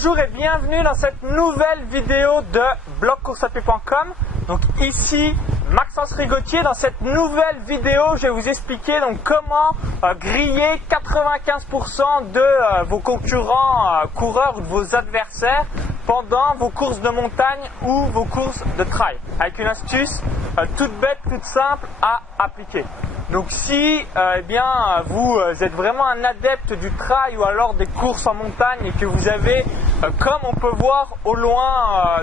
Bonjour et bienvenue dans cette nouvelle vidéo de blogcourseapied.com. Donc ici Maxence Rigotier. Dans cette nouvelle vidéo, je vais vous expliquer donc comment griller 95% de vos concurrents coureurs ou de vos adversaires pendant vos courses de montagne ou vos courses de trail, avec une astuce toute bête, toute simple à appliquer. Donc si vous êtes vraiment un adepte du trail ou alors des courses en montagne et que vous avez, comme on peut voir au loin,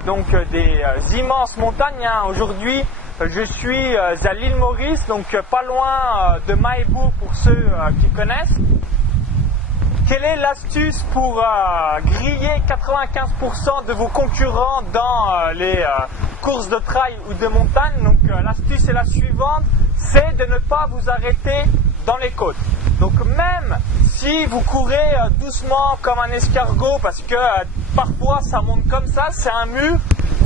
des immenses montagnes, aujourd'hui je suis à l'île Maurice, donc pas loin de Mahébourg pour ceux qui connaissent. Quelle est l'astuce pour griller 95% de vos concurrents dans les courses de trail ou de montagne? Donc l'astuce est la suivante, c'est de ne pas vous arrêter dans les côtes. Donc même si vous courez doucement comme un escargot, parce que parfois ça monte comme ça, c'est un mur,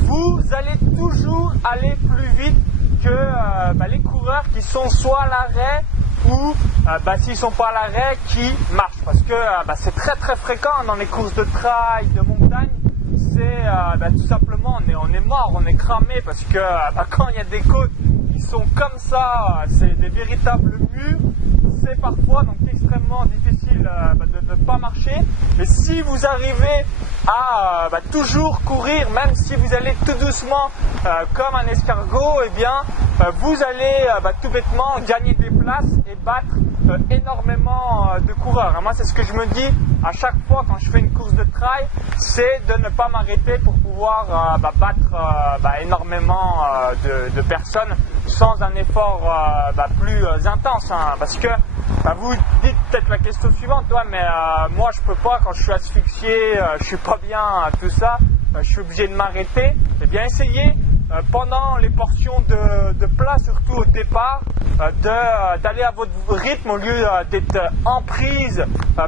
vous allez toujours aller plus vite que les coureurs qui sont soit à l'arrêt ou s'ils ne sont pas à l'arrêt, qui marchent. Parce que c'est très très fréquent dans les courses de trail, de montagne. C'est tout simplement on est mort, on est cramé, parce que quand il y a des côtes qui sont comme ça, c'est des véritables murs. C'est parfois donc extrêmement difficile de ne pas marcher. Mais si vous arrivez à toujours courir, même si vous allez tout doucement comme un escargot, vous allez tout bêtement gagner des places et battre énormément de coureurs. Et moi, c'est ce que je me dis à chaque fois quand je fais une course de trail, c'est de ne pas m'arrêter pour pouvoir battre énormément de personnes sans un effort plus intense, parce que vous dites peut-être la question suivante, mais moi je peux pas, quand je suis asphyxié, je suis pas bien, tout ça, je suis obligé de m'arrêter. Eh bien essayez pendant les portions de plat, surtout au départ, d'aller à votre rythme au lieu d'être en prise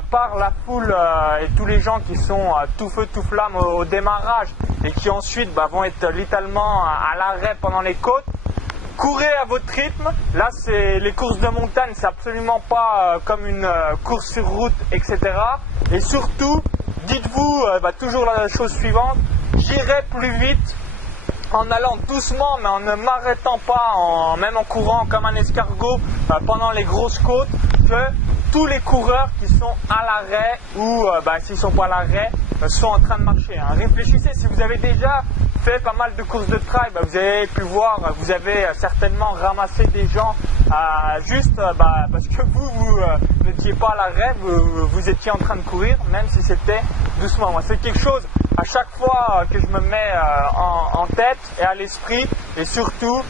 par la foule et tous les gens qui sont tout feu tout flamme au démarrage et qui ensuite vont être littéralement à l'arrêt pendant les côtes. Courez à votre rythme. Là, c'est les courses de montagne, c'est absolument pas comme une course sur route, etc. Et surtout, dites-vous toujours la chose suivante, j'irai plus vite en allant doucement, mais en ne m'arrêtant pas, même en courant comme un escargot pendant les grosses côtes, que tous les coureurs qui sont à l'arrêt ou s'ils ne sont pas à l'arrêt, sont en train de marcher. Réfléchissez, si vous avez déjà fait pas mal de courses de trail, vous avez pu voir, vous avez certainement ramassé des gens juste parce que vous n'étiez pas à l'arrêt, vous étiez en train de courir, même si c'était doucement. Moi, c'est quelque chose à chaque fois que je me mets en tête et à l'esprit, et surtout,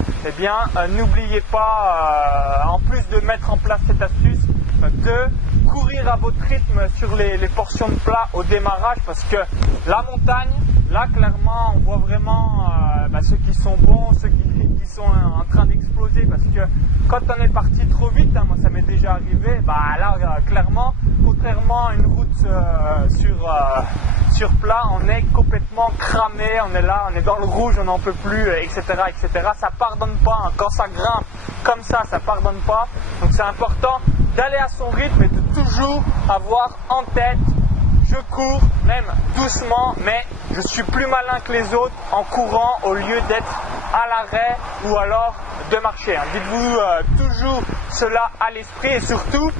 n'oubliez pas, en plus de mettre en place cette astuce, de courir à votre rythme sur les portions de plat au démarrage, parce que la montagne, là clairement on voit vraiment ceux qui sont bons, ceux qui sont en train d'exploser, parce que quand on est parti trop vite, moi ça m'est déjà arrivé, là clairement, contrairement à une route sur plat, on est complètement cramé, on est là, on est dans le rouge, on n'en peut plus, etc., etc. Ça pardonne pas, quand ça grimpe comme ça pardonne pas. Donc c'est important d'aller à son rythme et de toujours avoir en tête, je cours même doucement, mais je suis plus malin que les autres en courant au lieu d'être à l'arrêt ou alors de marcher. Dites-vous toujours cela à l'esprit, et surtout,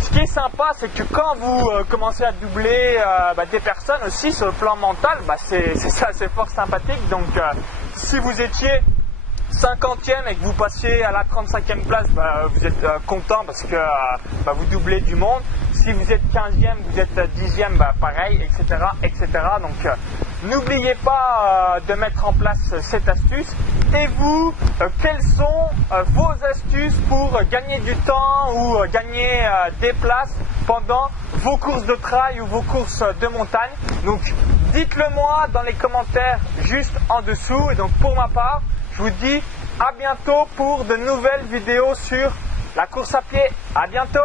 ce qui est sympa, c'est que quand vous commencez à doubler des personnes aussi sur le plan mental, c'est fort sympathique. Donc si vous étiez 50e et que vous passiez à la 35e place, vous êtes content parce que vous doublez du monde. Si vous êtes 15e, vous êtes 10e, pareil, etc., etc. Donc n'oubliez pas de mettre en place cette astuce. Et vous, quelles sont vos astuces pour gagner du temps ou gagner des places pendant vos courses de trail ou vos courses de montagne? Donc dites-le moi dans les commentaires juste en dessous. Et donc pour ma part, je vous dis à bientôt pour de nouvelles vidéos sur la course à pied. À bientôt!